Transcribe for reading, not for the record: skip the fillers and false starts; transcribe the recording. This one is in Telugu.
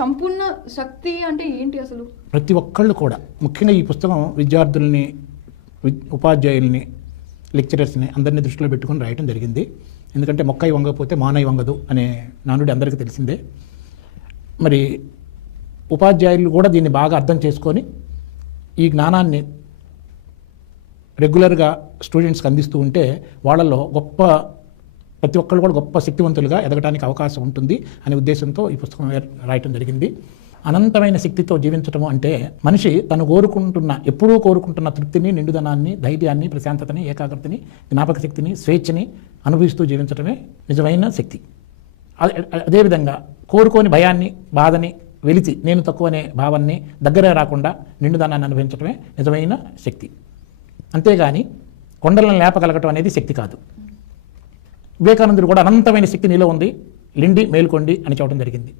సంపూర్ణ శక్తి అంటే ఏంటి అసలు? ప్రతి ఒక్కళ్ళు కూడా, ముఖ్యంగా ఈ పుస్తకం విద్యార్థుల్ని, ఉపాధ్యాయుల్ని, లెక్చరర్స్ని అందరినీ దృష్టిలో పెట్టుకొని రాయటం జరిగింది. ఎందుకంటే మొక్కై వంగకపోతే మానై వంగదు అనే నానుడి అందరికీ తెలిసిందే. మరి ఉపాధ్యాయులు కూడా దీన్ని బాగా అర్థం చేసుకొని ఈ జ్ఞానాన్ని రెగ్యులర్గా స్టూడెంట్స్కి అందిస్తూ ఉంటే వాళ్ళల్లో ప్రతి ఒక్కళ్ళు కూడా గొప్ప శక్తివంతులుగా ఎదగడానికి అవకాశం ఉంటుంది అనే ఉద్దేశంతో ఈ పుస్తకం రాయటం జరిగింది. అనంతమైన శక్తితో జీవించటము అంటే మనిషి తను ఎప్పుడూ కోరుకుంటున్న తృప్తిని, నిండుదనాన్ని, ధైర్యాన్ని, ప్రశాంతతని, ఏకాగ్రతని, జ్ఞాపక శక్తిని, స్వేచ్ఛని అనుభవిస్తూ జీవించడమే నిజమైన శక్తి. అదేవిధంగా కోరుకోని భయాన్ని, బాధని, వెలిచి నేను తక్కువ అనే భావాన్ని దగ్గర రాకుండా నిండుదనాన్ని అనుభవించడమే నిజమైన శక్తి. అంతేగాని కొండలను లేపగలగటం అనేది శక్తి కాదు. వివేకానందుడు కూడా అనంతమైన శక్తి నీలో ఉంది, లిండి మేల్కొండి అని చెప్పడం జరిగింది.